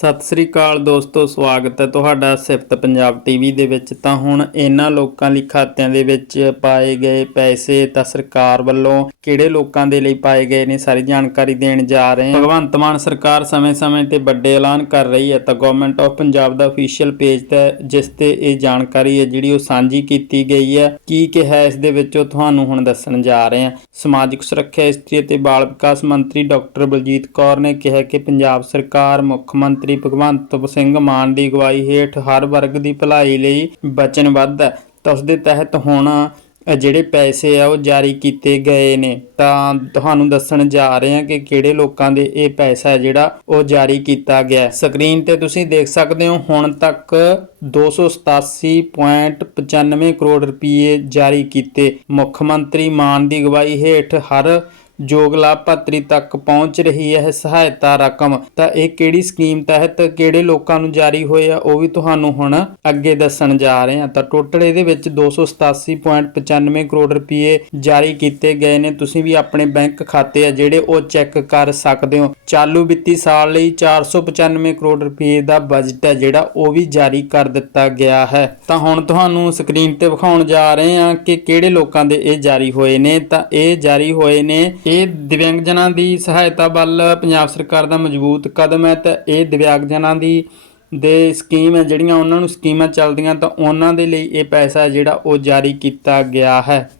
ਸਤਿ ਸ੍ਰੀ ਅਕਾਲ ਦੋਸਤੋ, ਸਵਾਗਤ ਹੈ ਤੁਹਾਡਾ ਸਿਫਤ ਪੰਜਾਬ ਟੀਵੀ ਦੇ ਵਿੱਚ। ਤਾਂ ਹੁਣ ਇਹਨਾਂ ਲੋਕਾਂ ਲਈ ਖਾਤਿਆਂ ਦੇ ਵਿੱਚ ਪਾਏ ਗਏ ਪੈਸੇ ਤਾਂ ਸਰਕਾਰ ਵੱਲੋਂ ਕਿਹੜੇ ਲੋਕਾਂ ਦੇ ਲਈ ਪਾਏ ਗਏ ਨੇ, ਸਾਰੀ ਜਾਣਕਾਰੀ ਦੇਣ ਜਾ ਰਹੇ ਹਾਂ। ਭਗਵੰਤ ਮਾਨ ਸਰਕਾਰ ਸਮੇਂ-ਸਮੇਂ ਤੇ ਵੱਡੇ ਐਲਾਨ ਕਰ ਰਹੀ ਹੈ, ਤਾਂ ਗਵਰਨਮੈਂਟ ਆਫ ਪੰਜਾਬ ਦਾ ਅਫੀਸ਼ੀਅਲ ਪੇਜ ਤੇ ਜਿਸ ਤੇ ਇਹ ਜਾਣਕਾਰੀ ਹੈ, ਜਿਹੜੀ ਉਹ ਸਾਂਝੀ ਕੀਤੀ ਗਈ ਹੈ। ਕੀ ਕਿਹਾ ਇਸ ਦੇ ਵਿੱਚ ਉਹ ਤੁਹਾਨੂੰ ਹੁਣ ਦੱਸਣ ਜਾ ਰਹੇ ਹਾਂ। ਸਮਾਜਿਕ ਸੁਰੱਖਿਆ, ਇਸਤਰੀ ਅਤੇ ਬਾਲ ਵਿਕਾਸ ਮੰਤਰੀ ਡਾਕਟਰ ਬਲਜੀਤ ਕੌਰ ਨੇ ਕਿਹਾ ਕਿ ਪੰਜਾਬ ਸਰਕਾਰ ਮੁੱਖ ਮੰਤਰੀ ਭਗਵੰਤ ਸਿੰਘ ਮਾਨ ਦੀ ਅਗਵਾਈ ਹੇਠ ਹਰ ਵਰਗ ਦੀ ਭਲਾਈ ਲਈ ਵਚਨਬੱਧ ਹੈ। ਤਾਂ ਉਸ ਦੇ ਤਹਿਤ ਹੁਣ ਜਿਹੜੇ ਪੈਸੇ ਆ ਉਹ ਜਾਰੀ ਕੀਤੇ ਗਏ ਨੇ। ਤਾਂ ਤੁਹਾਨੂੰ ਦੱਸਣ ਜਾ ਰਹੇ ਹਾਂ ਕਿ ਕਿਹੜੇ ਲੋਕਾਂ ਦੇ ਇਹ ਪੈਸਾ ਜਿਹੜਾ ਉਹ ਜਾਰੀ ਕੀਤਾ ਗਿਆ ਸਕਰੀਨ ਤੇ ਤੁਸੀਂ ਦੇਖ ਸਕਦੇ ਹੋ, ਹੁਣ ਤੱਕ 287.95 ਕਰੋੜ ਰੁਪਏ ਜਾਰੀ ਕੀਤੇ। ਮੁੱਖ ਮੰਤਰੀ ਮਾਨ ਦੀ ਅਗਵਾਈ ਹੇਠ ਹਰ ਯੋਗ ਲਾਭਪਾਤਰੀ ਤੱਕ ਪਹੁੰਚ ਰਹੀ ਹੈ ਸਹਾਇਤਾ ਰਕਮ, ਤਾਂ ਇਹ ਕਿਹੜੀ ਸਕੀਮ ਤਹਿਤ ਕਿਹੜੇ ਲੋਕਾਂ ਨੂੰ ਜਾਰੀ ਹੋਏ ਆ, ਉਹ ਵੀ ਤੁਹਾਨੂੰ ਹੁਣ ਅੱਗੇ ਦੱਸਣ ਜਾ ਰਹੇ ਹਾਂ ਤਾਂ ਟੋਟਲ ਇਹਦੇ ਵਿੱਚ 287.95 ਕਰੋੜ ਰੁਪਏ ਜਾਰੀ ਕੀਤੇ ਗਏ ਨੇ। ਤੁਸੀਂ ਵੀ ਆਪਣੇ ਬੈਂਕ ਖਾਤੇ ਆ ਜਿਹੜੇ ਉਹ ਚੈੱਕ ਕਰ ਸਕਦੇ ਹੋ। ਚਾਲੂ ਵਿੱਤੀ ਸਾਲ ਲਈ 495 ਕਰੋੜ ਰੁਪਏ ਦਾ ਬਜਟ ਹੈ ਜਿਹੜਾ ਉਹ ਵੀ ਜਾਰੀ ਕਰ ਦਿੱਤਾ ਗਿਆ ਹੈ। ਤਾਂ ਹੁਣ ਤੁਹਾਨੂੰ ਸਕਰੀਨ ਤੇ ਵਿਖਾਉਣ ਜਾ ਰਹੇ ਹਾਂ ਕਿ ਕਿਹੜੇ ਲੋਕਾਂ ਦੇ ਇਹ ਜਾਰੀ ਹੋਏ ਨੇ। ਤਾਂ ਇਹ ਜਾਰੀ ਹੋਏ ਨੇ ਇਹ ਦਿਵਿਆਂਗਜਨਾਂ ਦੀ ਸਹਾਇਤਾ ਵੱਲ ਪੰਜਾਬ ਸਰਕਾਰ ਦਾ ਮਜ਼ਬੂਤ ਕਦਮ ਹੈ ਤਾਂ ਇਹ ਦਿਵਿਆਂਗਜਨਾਂ ਦੀ ਦੇ ਸਕੀਮ ਹੈ, ਜਿਹੜੀਆਂ ਉਹਨਾਂ ਨੂੰ ਸਕੀਮਾਂ ਚੱਲਦੀਆਂ ਤਾਂ ਉਹਨਾਂ ਦੇ ਲਈ ਇਹ ਪੈਸਾ ਹੈ ਜਿਹੜਾ ਉਹ ਜਾਰੀ ਕੀਤਾ ਗਿਆ ਹੈ।